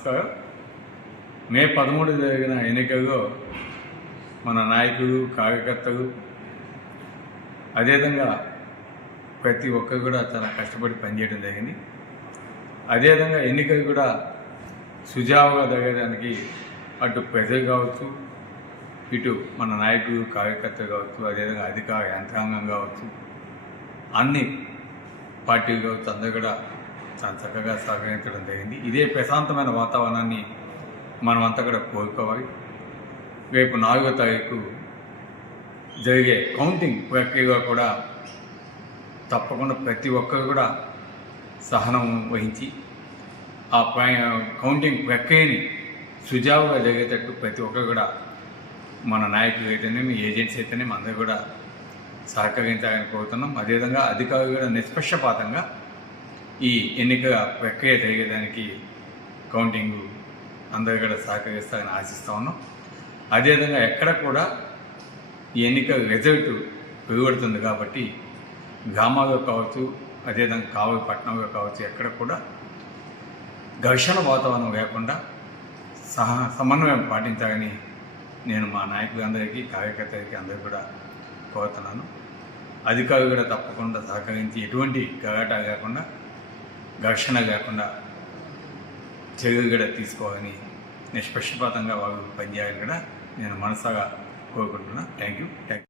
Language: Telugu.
నమస్కారం. మే 13 జరిగిన ఎన్నికల్లో మన నాయకులు, కార్యకర్తలు, అదేవిధంగా ప్రతి ఒక్కరు కూడా చాలా కష్టపడి పనిచేయడం జరిగింది. అదేవిధంగా ఎన్నికలు కూడా సుజావుగా జరగడానికి అటు ప్రజలు కావచ్చు, ఇటు మన నాయకులు, కార్యకర్తలు కావచ్చు, అదేవిధంగా అధికార యంత్రాంగం కావచ్చు, అన్ని పార్టీలు కావచ్చు, అందరూ కూడా చాలా చక్కగా సహకరించడం జరిగింది. ఇదే ప్రశాంతమైన వాతావరణాన్ని మనమంతా కూడా కోరుకోవాలి. రేపు 4వ తారీఖు జరిగే కౌంటింగ్ ప్రక్రియగా కూడా తప్పకుండా ప్రతి ఒక్కరు కూడా సహనం వహించి ఆ కౌంటింగ్ ప్రక్రియని సుజావుగా జరిగేటట్టు ప్రతి ఒక్కరు కూడా మన నాయకులు అయితేనేమి, ఏజెంట్స్ అయితేనేమి అందరూ కూడా సహకరించాలని కోరుతున్నాం. అదేవిధంగా అధికారులు కూడా నిష్పక్షపాతంగా ఈ ఎన్నికల ప్రక్రియ జరిగేదానికి కౌంటింగ్ అందరూ కూడా సహకరిస్తారని ఆశిస్తూ ఉన్నాం. అదేవిధంగా ఎక్కడ కూడా ఈ ఎన్నికల రిజల్ట్ వెలువడుతుంది కాబట్టి గ్రామాల్లో కావచ్చు, అదేవిధంగా కావలి పట్టణంలో కావచ్చు, ఎక్కడ కూడా ఘర్షణ వాతావరణం లేకుండా సమన్వయం పాటించాలని నేను మా నాయకులందరికీ, కార్యకర్తలకి అందరికీ కూడా కోరుతున్నాను. అధికారులు కూడా తప్పకుండా సహకరించి ఎటువంటి గలాట లేకుండా, ఘర్షణ లేకుండా చర్యలు కూడా తీసుకోవాలని, నిష్పక్షపాతంగా వాళ్ళు పనిచేయాలని కూడా నేను మనసాగా కోరుకుంటున్నాను. Thank you.